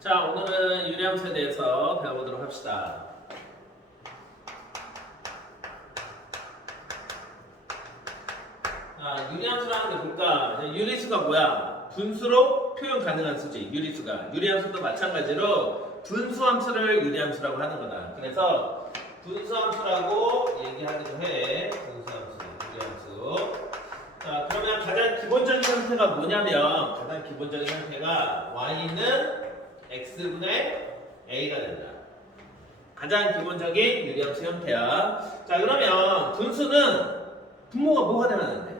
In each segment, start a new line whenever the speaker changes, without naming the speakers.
자, 오늘은 유리함수에 대해서 배워보도록 합시다. 아, 유리함수라는 게 뭘까? 유리수가 뭐야? 분수로 표현 가능한 수지, 유리수가. 유리함수도 마찬가지로 분수함수를 유리함수라고 하는 거다. 그래서 분수함수라고 얘기하기도 해. 분수함수, 유리함수. 자, 그러면 가장 기본적인 형태가 뭐냐면 가장 기본적인 형태가 y는 x분의 a가 된다. 가장 기본적인 유리함수 형태야. 자, 그러면 분수는 분모가 뭐가 되면 안 돼?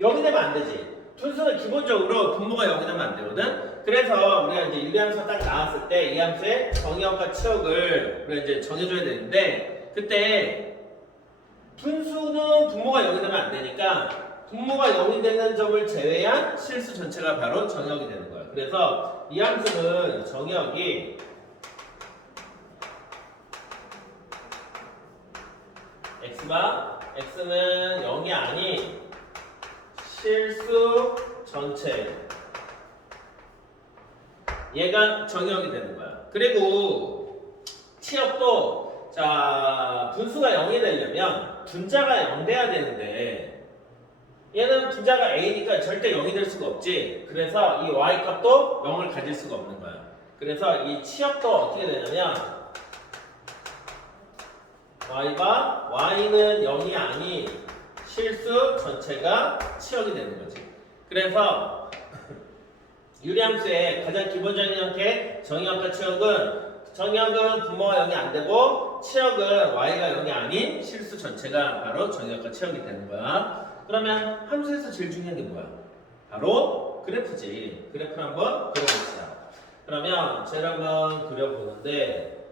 0이 되면 안 되지. 분수는 기본적으로 분모가 0이 되면 안 되거든. 그래서 우리가 이제 유리함수가 딱 나왔을 때 이 함수의 정의역과 치역을 우리가 이제 정해줘야 되는데 그때 분수는 분모가 0이 되면 안 되니까 분모가 0이 되는 점을 제외한 실수 전체가 바로 정의역이 되는 거야. 그래서 이 함수는 정의역이 x가 x는 0이 아닌 실수 전체 얘가 정의역이 되는 거야. 그리고 치역도 자 분수가 0이 되려면 분자가 0 돼야 되는데 얘는 분자가 a니까 절대 0이 될 수가 없지. 그래서 이 y 값도 0을 가질 수가 없는 거야. 그래서 이 치역도 어떻게 되냐면 y가 y는 0이 아닌 실수 전체가 치역이 되는 거지. 그래서 유리함수의 가장 기본적인 형태 정의역과 치역은 정의역은 분모가 0이 안 되고 치역은 y가 0이 아닌 실수 전체가 바로 정의역과 치역이 되는 거야. 그러면 함수에서 제일 중요한 게 뭐야? 바로 그래프지. 그래프를 한번 그려봅시다. 그러면 제가 한번 그려보는데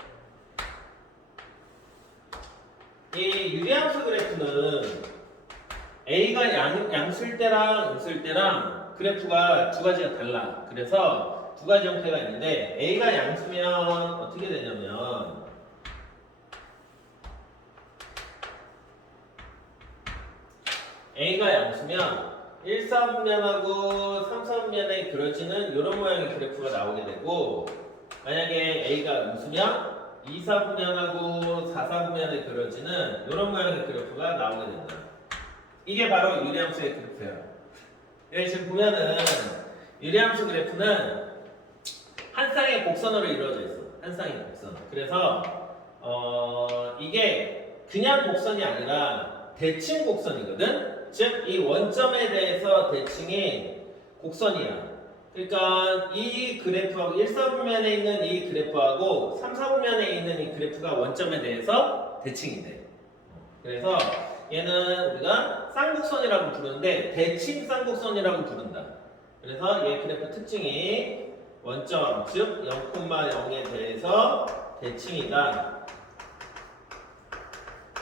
이 유리함수 그래프는 A가 양, 양수일 때랑 음수일 때랑 그래프가 두 가지가 달라. 그래서 두 가지 형태가 있는데 A가 양수면 어떻게 되냐면 A가 양수면 1, 4분면하고 3, 4분면에 그려지는 이런 모양의 그래프가 나오게 되고 만약에 A가 음수면 2, 4분면하고 4, 4분면에 그려지는 이런 모양의 그래프가 나오게 된다. 이게 바로 유리함수의 그래프예요. 여기 지금 보면은 유리함수 그래프는 한 쌍의 곡선으로 이루어져 있어. 한 쌍의 곡선. 그래서 어 이게 그냥 곡선이 아니라 대칭 곡선이거든. 즉 이 원점에 대해서 대칭이 곡선이야. 그러니까 이 그래프하고 1, 4분면에 있는 이 그래프하고 3, 4분면에 있는 이 그래프가 원점에 대해서 대칭이 돼. 그래서 얘는 우리가 쌍곡선이라고 부르는데 대칭 쌍곡선이라고 부른다. 그래서 얘 그래프 특징이 원점 즉 0,0에 대해서 대칭이다.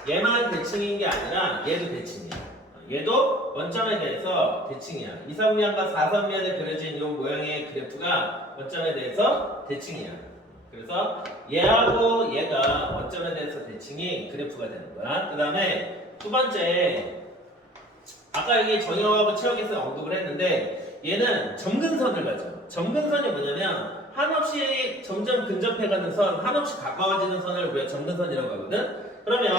얘만 대칭인 게 아니라 얘도 대칭이야. 얘도 원점에 대해서 대칭이야. 2, 3면과 4, 3면에 그려진 이 모양의 그래프가 원점에 대해서 대칭이야. 그래서 얘하고 얘가 원점에 대해서 대칭이 그래프가 되는 거야. 그 다음에 두 번째, 아까 여기 정의역하고 체역에서 언급을 했는데 얘는 점근선을 가져. 점근선이 뭐냐면 한없이 점점 근접해가는 선, 한없이 가까워지는 선을 우리가 점근선이라고 하거든. 그러면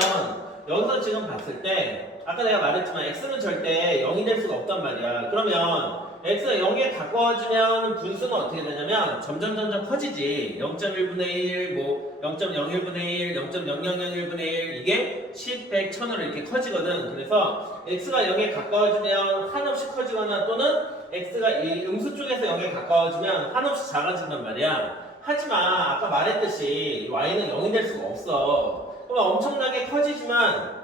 여기서 지금 봤을 때 아까 내가 말했지만 x는 절대 0이 될 수가 없단 말이야. 그러면 x가 0에 가까워지면 분수는 어떻게 되냐면 점점 점점 커지지. 0.1분의 1, 뭐 0.01분의 1, 0.0001분의 1 이게 10, 100, 1000으로 이렇게 커지거든. 그래서 x가 0에 가까워지면 한없이 커지거나 또는 x가 이 음수 쪽에서 0에 가까워지면 한없이 작아진단 말이야. 하지만 아까 말했듯이 y는 0이 될 수가 없어. 그럼 엄청나게 커지지만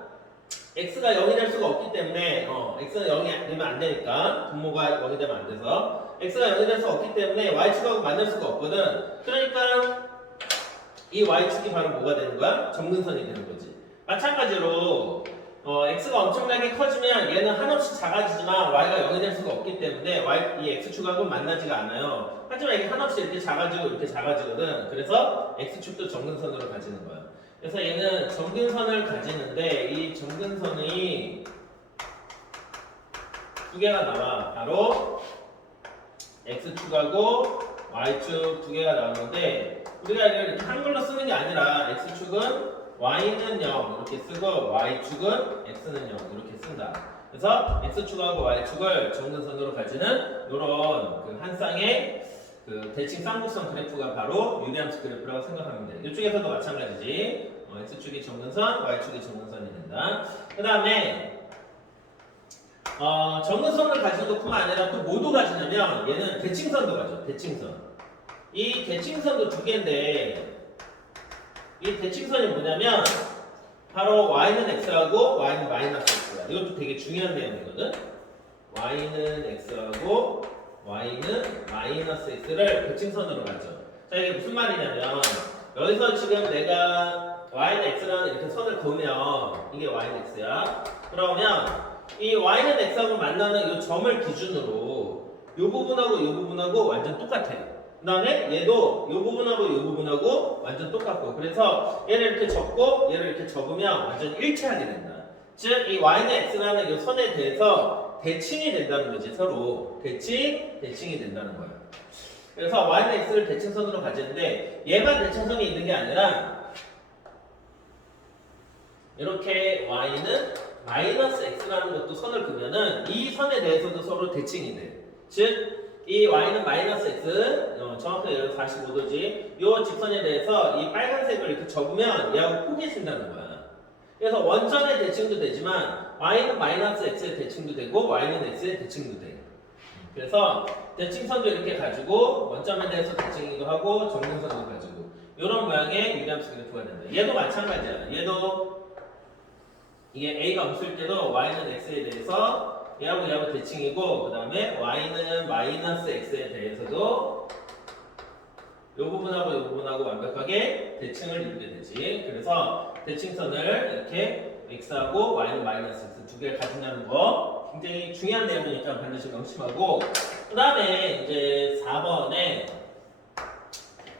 x가 0이 될 수가 없기 때문에 어, x는 0이 되면 안 되니까 분모가 0이 되면 안 돼서. X가 0이 될 수 없기 때문에 y축하고 만날 수가 없거든. 그러니까 이 y축이 바로 뭐가 되는 거야? 점근선이 되는 거지. 마찬가지로 어, x가 엄청나게 커지면 얘는 한없이 작아지지만 y가 0이 될 수가 없기 때문에 y, 이 x축하고 만나지가 않아요. 하지만 이게 한없이 이렇게 작아지고 이렇게 작아지거든. 그래서 x축도 점근선으로 가지는 거야 그래서 얘는 점근선을 가지는데 이 점근선이 두 개가 나와. 바로 x축하고 y축 두 개가 나오는데 우리가 이렇게 한글로 쓰는 게 아니라 x축은 y는 0 이렇게 쓰고 y축은 x는 0 이렇게 쓴다. 그래서 x축하고 y축을 정근선으로 가지는 이런 그 한 쌍의 그 대칭 쌍곡선 그래프가 바로 유리함수 그래프라고 생각하면 돼. 이쪽에서도 마찬가지지. 어, x축이 정근선, y축이 정근선이 된다. 그 다음에 어, 정근선을 가지고 뿐만 아니라 또 뭐도 가지냐면 얘는 대칭선도 가져. 대칭선. 이 대칭선도 두 개인데 이 대칭선이 뭐냐면 바로 y는 x하고 y는 마이너스 x야. 이것도 되게 중요한 내용이거든. y는 x하고 y는 마이너스 x를 대칭선으로 가죠. 자 이게 무슨 말이냐면 여기서 지금 내가 y는 x라는 이렇게 선을 그으면 이게 y는 x야. 그러면 이 y는 x하고 만나는 이 점을 기준으로 이 부분하고 이 부분하고 완전 똑같아요. 그 다음에 얘도 이 부분하고 이 부분하고 완전 똑같고 그래서 얘를 이렇게 접고 얘를 이렇게 접으면 완전 일치하게 된다. 즉 이 y는 x라는 이 선에 대해서 대칭이 된다는 거지 서로 대칭 대칭이 된다는 거야. 그래서 y는 x를 대칭선으로 가지는데 얘만 대칭선이 있는 게 아니라 이렇게 y는 마이너스 x라는 것도 선을 그면은 이 선에 대해서도 서로 대칭이 돼. 즉 이 y는 마이너스 x 어, 정확하게 여기 45도지 이 직선에 대해서 이 빨간색을 이렇게 접으면 얘하고 포개진다는 거야. 그래서 원점의 대칭도 되지만 y는 마이너스 x의 대칭도 되고 y는 x의 대칭도 돼. 그래서 대칭선도 이렇게 가지고 원점에 대해서 대칭이기도 하고 정근선도 가지고 이런 모양의 유리함수 그래프가 된다. 얘도 마찬가지야. 얘도 이게 a가 없을 때도 y는 x에 대해서 얘하고 얘하고 대칭이고 그 다음에 y는 마이너스 x에 대해서도 이 부분하고 이 부분하고 완벽하게 대칭을 이루게 되지. 그래서 대칭선을 이렇게 x하고 y는 마이너스 x 두 개를 가진다는 거 굉장히 중요한 내용이니까 반드시 명심하고 그 다음에 이제 4번에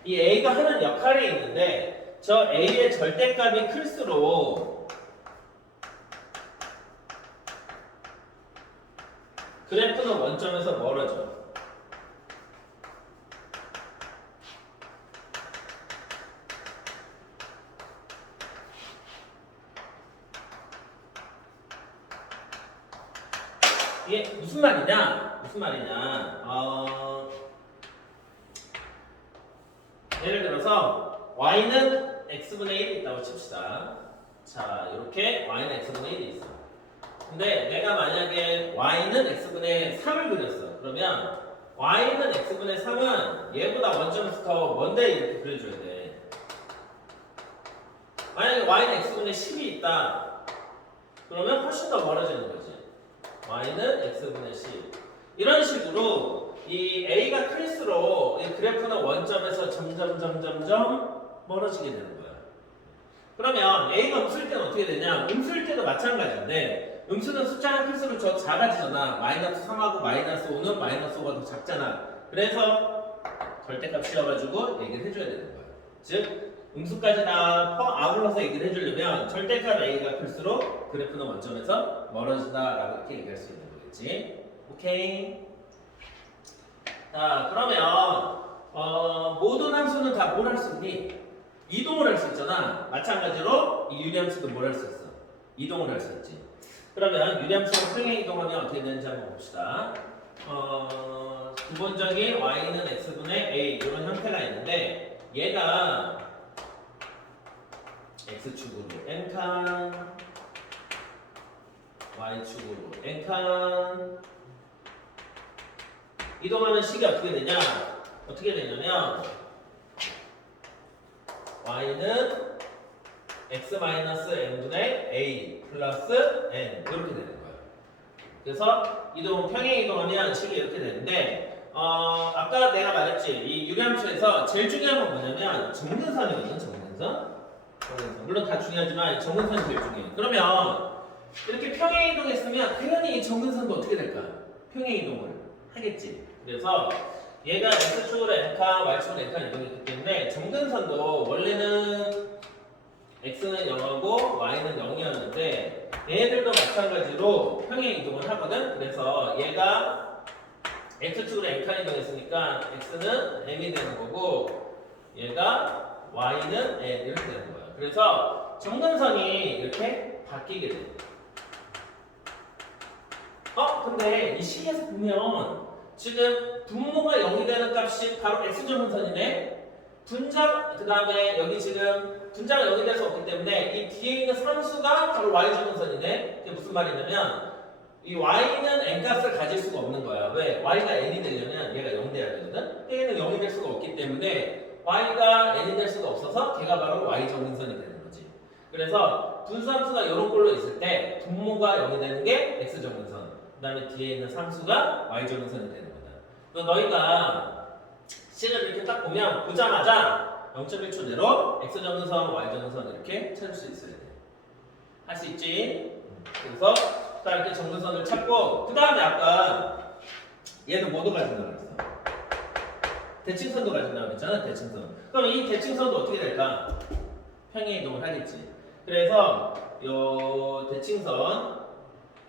이 a가 하는 역할이 있는데 저 a의 절대값이 클수록 그래프는 원점에서 멀어져. 이게 무슨 말이냐? 무슨 말이냐? 어, 예를 들어서 y는 x분의 1이 있다고 칩시다. 자, 이렇게 y는 x분의 1이 있어. 근데 내가 만약에 y는 x분의 3을 그렸어. 그러면 y는 x분의 3은 얘보다 원점에서 더 먼데 이렇게 그려줘야 돼. 만약에 y는 x분의 10이 있다. 그러면 훨씬 더 멀어지는 거지. Y는 x분의 10. 이런 식으로 이 a가 클수록 이 그래프는 원점에서 점점 점점점 멀어지게 되는 거야. 그러면 a가 음수일 때는 어떻게 되냐? 음수일 때도 마찬가지인데 음수는 숫자가 클수록 저 작아지잖아. 마이너스 3하고 마이너스 5는 마이너스 5가 더 작잖아. 그래서 절대값 씌워가지고 얘기를 해줘야 되는 거야. 즉 음수까지 다퍼 아울러서 얘기를 해주려면 절대값 a가 클수록 그래프는 원점에서 멀어진다라고 이렇게 얘기할 수 있는 거겠지. 오케이. 자 그러면 어, 모든 함수는 다 뭘 할 수 있니? 이동을 할 수 있잖아. 마찬가지로 이 유리함수도 뭘 할 수 있어? 이동을 할 수 있지. 그러면 유리함수가 평행 이동하면 어떻게 되는지 한번 봅시다. 어, 기본적인 y는 x분의 a 이런 형태가 있는데 얘가 x축으로 n칸 y축으로 n칸 이동하는 식이 어떻게 되냐? 어떻게 되냐면 y는 x-n분의 a 플러스 n 이렇게 되는 거예요. 그래서 이동 평행 이동하면 식이 이렇게 되는데 어, 아까 내가 말했지 이 유리함수에서 제일 중요한 건 뭐냐면 정근선이거든 정근선. 정근선. 물론 다 중요하지만 정근선이 제일 중요해. 그러면 이렇게 평행 이동했으면 당연히 이 정근선도 어떻게 될까? 평행 이동을 하겠지. 그래서 얘가 x축으로 n칸, y축으로 n칸 이동했기 때문에 정근선도 원래는 x는 0하고 y는 0이었는데 얘들도 마찬가지로 평행 이동을 하거든. 그래서 얘가 x축으로 m칸 이동했으니까 x는 m이 되는 거고 얘가 y는 n 이렇게 되는 거야. 그래서 정근선이 이렇게 바뀌게 돼. 어 근데 이 식에서 보면 지금 분모가 0이 되는 값이 바로 x 정근선이네. 분자 그 다음에 여기 지금 분자가 0이 될 수 없기 때문에 이 뒤에 있는 상수가 바로 y 정근선이네. 이게 무슨 말이냐면 이 y는 n 값을 가질 수가 없는 거야. 왜? y가 n이 되려면 얘가 0 돼야 되거든. 얘는 0이 될 수가 없기 때문에 y가 n이 될 수가 없어서 걔가 바로 y 정근선이 되는 거지. 그래서 분수함수가 이런 꼴로 있을 때 분모가 0이 되는 게 x 정근선. 그 다음에 뒤에 있는 상수가 y 정근선이 되는 거다. 그래서 너희가 식을 이렇게 딱 보면 보자마자 0.1초 내로 x 정근선, y 정근선 이렇게 찾을 수 있어야 돼. 할 수 있지? 그래서 자 이렇게 정근선을 찾고 그 다음에 아까 얘도 뭐도 가진다고 그랬어 대칭선도 가진다고 그랬잖아 대칭선 그럼 이 대칭선도 어떻게 될까 평행 이동을 하겠지 그래서 요 대칭선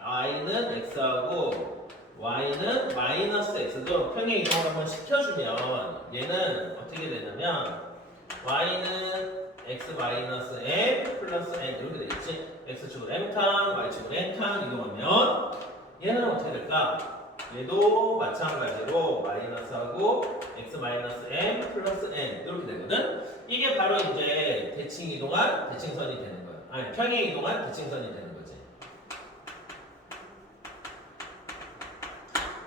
i는 x하고 y는 마이너스 x도 평행 이동을 한번 시켜주면 얘는 어떻게 되냐면 y는 x 마이너스 m 플러스 n 이렇게 되겠지 x축으로 m칸, y축으로 n칸 이동하면 얘는 어떻게 될까? 얘도 마찬가지로 마이너스하고 x 마이너스 m 플러스 n 이렇게 되거든. 이게 바로 이제 대칭 이동한 대칭선이 되는 거야. 아니 평행 이동한 대칭선이 되는 거지.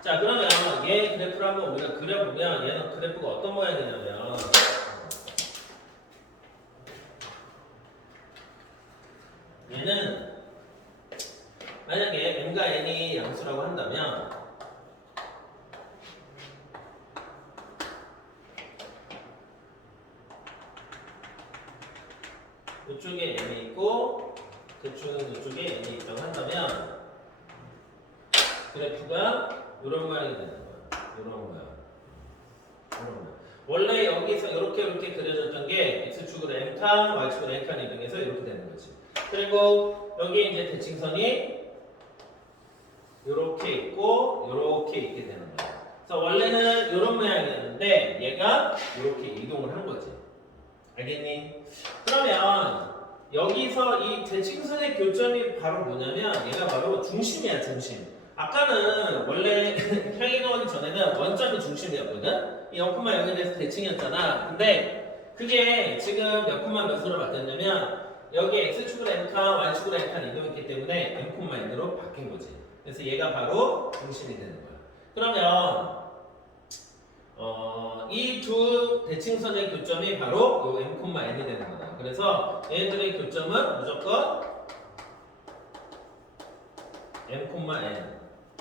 자 그러면 얘 그래프를 한번 우리가 그려보면 얘는 그래프가 어떤 모양이냐면 얘는 만약에 m과 n이 양수라고 한다면 이쪽에 n이 있고 대충 이쪽에 n이 있다고 한다면 그래프가 이런 모양이 되는 거야. 이런 모양. 이런 모양. 원래 여기서 이렇게 이렇게 그려졌던 게 x축으로 m칸, y축으로 n칸 이동해서 이렇게 되는 거지. 그리고 여기 이제 대칭선이 이렇게 있고 이렇게 있게 되는 거야. 그래서 원래는 이런 모양이었는데 얘가 이렇게 이동을 한 거지. 알겠니? 그러면 여기서 이 대칭선의 교점이 바로 뭐냐면 얘가 바로 중심이야 중심. 아까는 원래 평행이동하기 전에는 원점이 중심이었거든. 이 0,0에 대해서 대칭이었잖아. 근데 그게 지금 몇 콤마 몇으로 바뀌었냐면 여기 x축으로 m칸, y축으로 m칸 이동했기 때문에 mn으로 바뀐 거지. 그래서 얘가 바로 중심이 되는 거야. 그러면 어, 이 두 대칭선의 교점이 바로 요 m,n이 되는 거다. 그래서 얘들의 교점은 무조건 m,n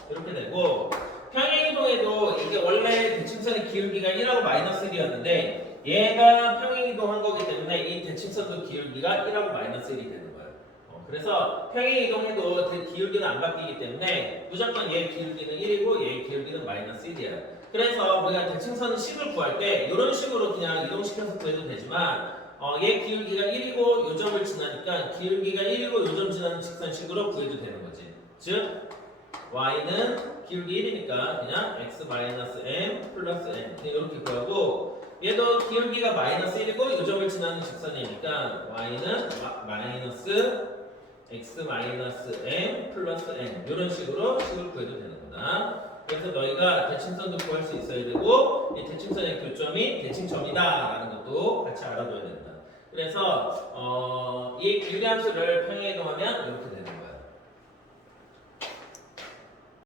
이렇게 되고 평행이동에도 이게 원래 대칭선의 기울기가 1하고 마이너스 1이었는데 얘가 평행이동한 거기 때문에 이 대칭선도 기울기가 1하고 마이너스 1이 되는 거예요. 어, 그래서 평행이동해도 대- 기울기는 안 바뀌기 때문에 무조건 얘 기울기는 1이고 얘 기울기는 마이너스 1이야. 그래서 우리가 대칭선 식을 구할 때 이런 식으로 그냥 이동시켜서 구해도 되지만 어, 얘 기울기가 1이고 요점을 지나니까 기울기가 1이고 요점 지나는 직선식으로 구해도 되는 거지. 즉 y는 기울기 1이니까 그냥 x 마이너스 m 플러스 그냥 이렇게 구하고 얘도 기울기가 마이너스 1이고 요점을 지나는 직선이니까 y는 마, 마이너스 x 마이너스 m 플러스 n 이런 식으로 식을 구해도 되는 거다. 그래서 너희가 대칭선도 구할 수 있어야 되고 이 대칭선의 교점이 대칭점이다 라는 것도 같이 알아둬야 된다. 그래서 어, 이 유리함수를 평행이동하면 이렇게 거야.